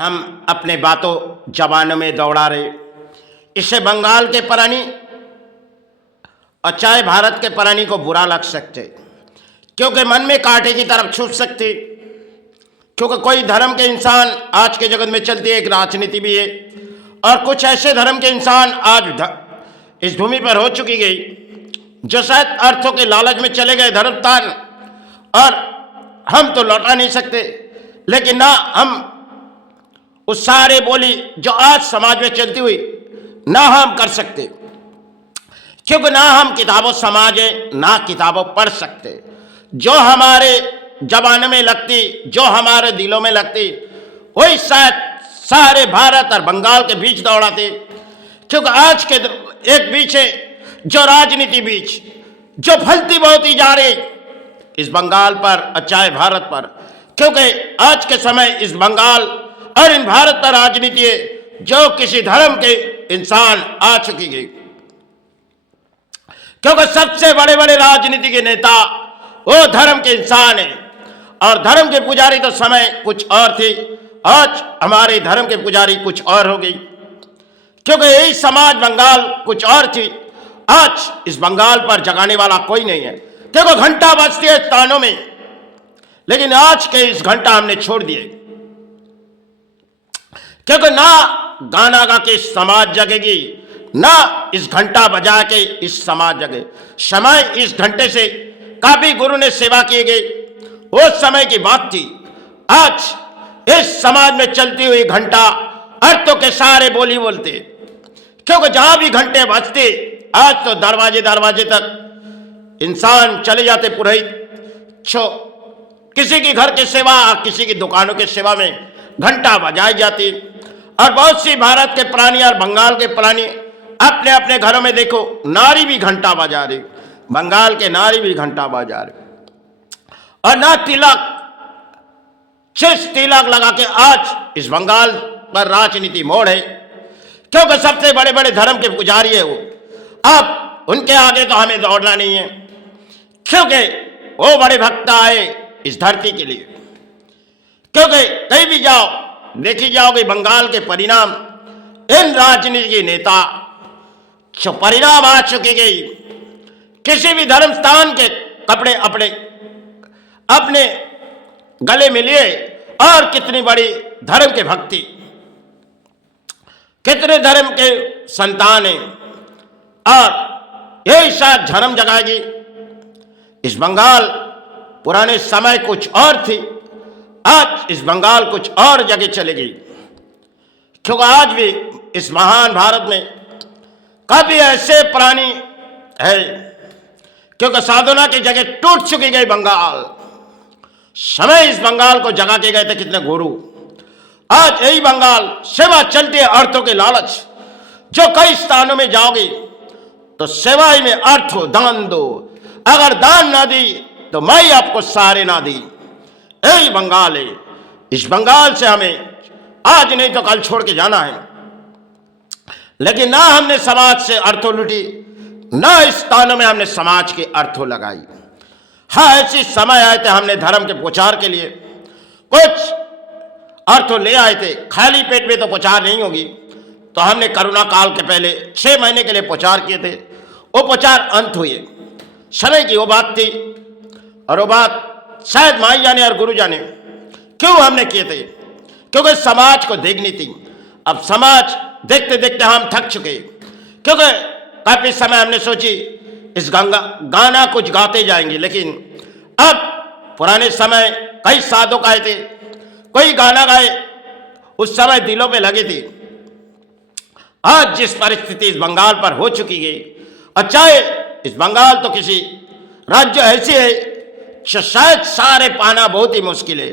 हम अपने बातों जबानों में दौड़ा रहे। इससे बंगाल के प्राणी और चाहे भारत के प्राणी को बुरा लग सकते, क्योंकि मन में कांटे की तरफ छूट सकते। क्योंकि कोई धर्म के इंसान आज के जगत में चलती है, एक राजनीति भी है, और कुछ ऐसे धर्म के इंसान आज इस भूमि पर हो चुकी गई जो शायद अर्थों के लालच में चले गए धर्मतान, और हम तो लौटा नहीं सकते। लेकिन ना हम उस सारे बोली जो आज समाज में चलती हुई ना हम कर सकते, क्योंकि ना हम किताबों समाज है ना किताबों पढ़ सकते। जो हमारे जबान में लगती, जो हमारे दिलों में लगती, वही शायद सारे भारत और बंगाल के बीच दौड़ाते। क्योंकि आज के एक बीच है जो राजनीति बीच जो फलती बढ़ती जा रही इस बंगाल पर और चाहे भारत पर, क्योंकि आज के समय इस बंगाल और इन भारत पर राजनीति है जो किसी धर्म के इंसान आ चुकी गई। क्योंकि सबसे बड़े बड़े राजनीति के नेता वो धर्म के इंसान हैं, और धर्म के पुजारी तो समय कुछ और थी, आज हमारे धर्म के पुजारी कुछ और हो गई। क्योंकि यही समाज बंगाल कुछ और थी, आज इस बंगाल पर जगाने वाला कोई नहीं है। क्योंकि घंटा बजती है तानों में, लेकिन आज के इस घंटा हमने छोड़ दिए। क्योंकि ना गाना गा के समाज जगेगी, ना इस घंटा बजा के इस समाज जगे। समय इस घंटे से काफी गुरु ने सेवा किए गए, वो समय की बात थी। आज इस समाज में चलती हुई घंटा अर्थों के सारे बोली बोलते, क्योंकि जहां भी घंटे बजते आज तो दरवाजे दरवाजे तक इंसान चले जाते पुरोहित, किसी की घर की सेवा, किसी की दुकानों की सेवा में घंटा बजाई जाती। और बहुत सी भारत के प्राणी और बंगाल के प्राणी अपने अपने घरों में देखो, नारी भी घंटा बजा रही, बंगाल के नारी भी घंटा बजा रही। और ना तिलक, सिर्फ तिलक लगा के आज इस बंगाल पर राजनीति मोड़ है। क्योंकि सबसे बड़े बड़े धर्म के पुजारी है वो, अब उनके आगे तो हमें दौड़ना नहीं है, क्योंकि वो बड़े भक्त आए इस धरती के लिए। क्योंकि कहीं भी जाओ देखी जाओगे बंगाल के परिणाम, इन राजनीति के नेता जो परिणाम आ चुके गई, किसी भी धर्म स्थान के कपड़े अपने अपने गले में लिए, और कितनी बड़ी धर्म के भक्ति, कितने धर्म के संतान हैं, और यही शायद धर्म जगाएगी। इस बंगाल पुराने समय कुछ और थी, आज इस बंगाल कुछ और जगह चली गई। क्योंकि आज भी इस महान भारत में काफी ऐसे प्राणी है, क्योंकि साधना की जगह टूट चुकी गई बंगाल। समय इस बंगाल को जगा के गए थे कितने गुरु, आज यही बंगाल सेवा चलती है अर्थों के लालच। जो कई स्थानों में जाओगे तो सेवा ही में अर्थ हो, दान दो, अगर दान ना दी तो मैं आपको सारे ना दी। यही बंगाल है। इस बंगाल से हमें आज नहीं तो कल छोड़ के जाना है। लेकिन ना हमने समाज से अर्थों लूटी, ना इस स्थानों में हमने समाज के अर्थों लगाई। हाँ, ऐसी समय आए थे हमने धर्म के प्रचार के लिए कुछ अर्थों ले आए थे। खाली पेट में तो प्रचार नहीं होगी, तो हमने करुणा काल के पहले 6 महीने के लिए प्रचार किए थे। वो प्रचार अंत हुए, समय की वो बात थी, और वो बात शायद माई जाने और गुरु जाने क्यों हमने किए थे, क्योंकि समाज को देखनी थी। अब समाज देखते देखते हम थक चुके, क्योंकि काफी समय हमने सोची इस गाना कुछ गाते जाएंगे, लेकिन अब पुराने समय कई साधक आए थे, कोई गाना गाए, उस समय दिलों पे लगी थी। आज जिस परिस्थिति इस बंगाल पर हो चुकी है, और चाहे इस बंगाल तो किसी राज्य ऐसी है जो शायद सारे पाना बहुत ही मुश्किल है।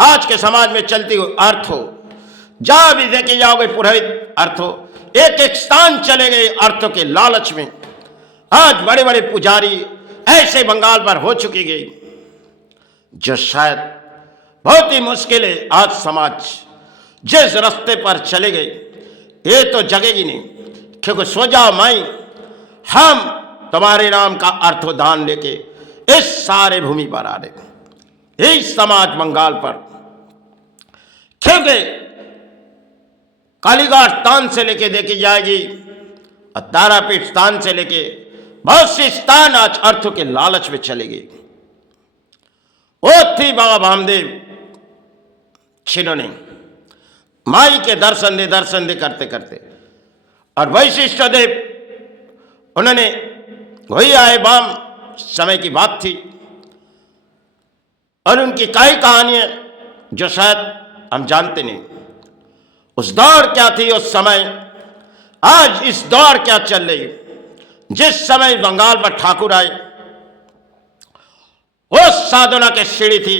आज के समाज में चलती हुई अर्थ हो, जहां भी देखे जाओगे पुरोहित अर्थ हो, एक एक स्थान चले गए अर्थों के लालच में। आज बड़े बड़े पुजारी ऐसे बंगाल पर हो चुकी गई जो शायद बहुत ही मुश्किल है। आज समाज जिस रास्ते पर चले गए ये तो जगेगी नहीं, क्योंकि सो जाओ माई, हम तुम्हारे नाम का अर्थोदान लेके इस सारे भूमि पर आ रहे, इस समाज बंगाल पर। क्योंकि कालीघाट स्थान से लेके देखी जाएगी और तारापीठ स्थान से लेके बहुत सी स्थान आज अर्थों के लालच में चलेगी। वो थी बाबा भामदेव, जिन्होंने माई के दर्शन दे करते करते, और वैशिष्ट देव उन्होंने वही आए बाम समय की बात थी, और उनकी कई कहानियां जो शायद हम जानते नहीं। उस दौर क्या थी उस समय, आज इस दौर क्या चल रही। जिस समय बंगाल पर ठाकुर आए, वो साधना के सीढ़ी थी।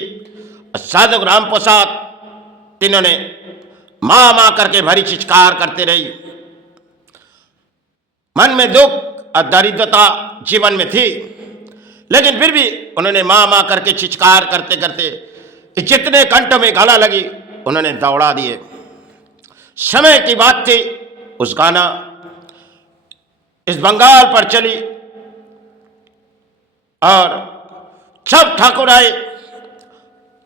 साधक राम प्रसाद, तिन्होंने मां मां करके भरी चिचकार करते रही। मन में दुख और दरिद्रता जीवन में थी, लेकिन फिर भी उन्होंने मां मां करके चिचकार करते करते जितने कंठों में गला लगी उन्होंने दौड़ा दिए। समय की बात थी, उस गाना इस बंगाल पर चली, और जब ठाकुर आए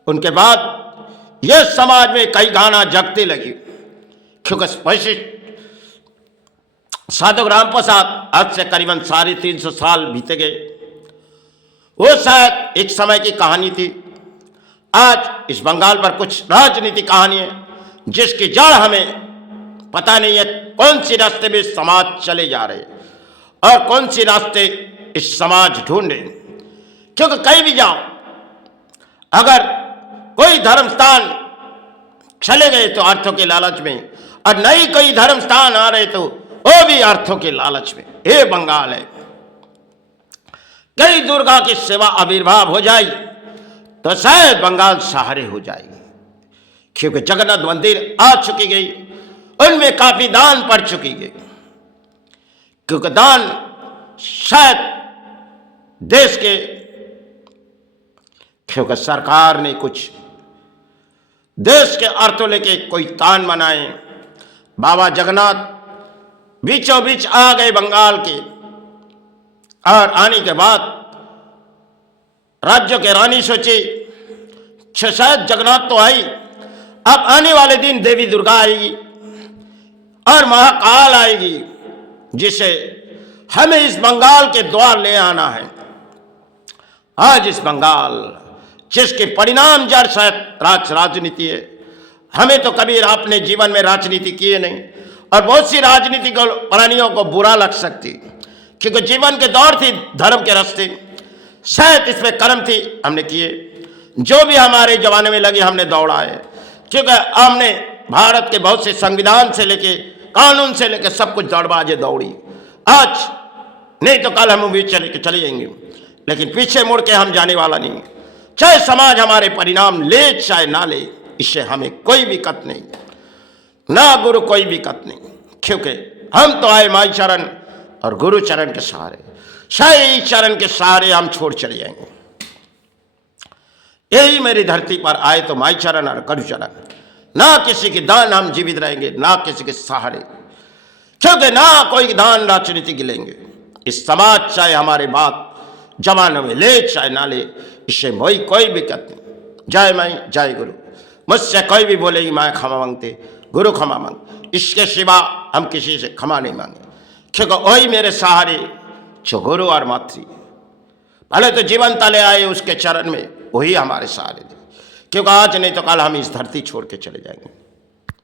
उनके बाद यह समाज में कई गाना जगते लगी। क्योंकि वैशिष्ट साधक राम प्रसाद आज से करीबन 350 साल बीते गए। वो शायद एक समय की कहानी थी। आज इस बंगाल पर कुछ राजनीतिक कहानी है जिसकी जड़ हमें पता नहीं है। कौन सी रास्ते में समाज चले जा रहे और कौन सी रास्ते इस समाज ढूंढ रहे। क्योंकि कहीं भी जाओ, अगर कोई धर्म स्थान चले गए तो अर्थों के लालच में, और नई कोई धर्म स्थान आ रहे तो वो भी अर्थों के लालच में। ये बंगाल है। कई दुर्गा की सेवा आविर्भाव हो जाए तो शायद बंगाल सहारे हो जाएगी। क्योंकि जगन्नाथ मंदिर आ चुकी गई, उनमें काफी दान पड़ चुकी गई। क्योंकि दान शायद देश के, क्योंकि सरकार ने कुछ देश के अर्थों लेके कोई तान बनाए। बाबा जगन्नाथ बीचों बीच आ गए बंगाल के, और आने के बाद राज्यों के रानी सोची शायद जगन्नाथ तो आई, अब आने वाले दिन देवी दुर्गा आएगी और महाकाल आएगी, जिसे हमें इस बंगाल के द्वार ले आना है। आज इस बंगाल जिसके परिणाम जड़ शायद राजनीति है। हमें तो कभी अपने जीवन में राजनीति किए नहीं, और बहुत सी राजनीतिक प्राणियों को बुरा लग सकती, क्योंकि जीवन के दौर थी धर्म के रास्ते। शायद इसमें कर्म थी, हमने किए। जो भी हमारे जमाने में लगे हमने दौड़ाए, क्योंकि हमने भारत के बहुत से संविधान से लेके कानून से लेके सब कुछ दौड़बाजे दौड़ी। आज नहीं तो कल हम भी चले जाएंगे, लेकिन पीछे मुड़ के हम जाने वाला नहीं। चाहे समाज हमारे परिणाम ले चाहे ना ले, इससे हमें कोई दिक्कत नहीं, ना गुरु कोई दिक्कत नहीं। क्योंकि हम तो आए माई चरण और गुरु चरण के सहारे। शायद चरण के सहारे हम छोड़ चले जाएंगे। यही मेरी धरती पर आए तो माई चरण और गुरु चरण। ना किसी के दान हम जीवित रहेंगे, ना किसी के सहारे। क्योंकि ना कोई दान राजनीति की लेंगे। इस समाज चाहे हमारे बात जमाने में ले चाहे ना ले, इससे कोई दिक्कत नहीं। जय माई जय गुरु। मुझसे कोई भी बोलेगी माँ क्षमा मांगते, गुरु क्षमा मांग, इसके सिवा हम किसी से क्षमा नहीं मांगे। क्योंकि वही मेरे सहारे जो गुरु और मातृ, भले तो जीवन तले आए उसके चरण में, वही हमारे सहारे थे। क्योंकि आज नहीं तो कल हम इस धरती छोड़ के चले जाएंगे।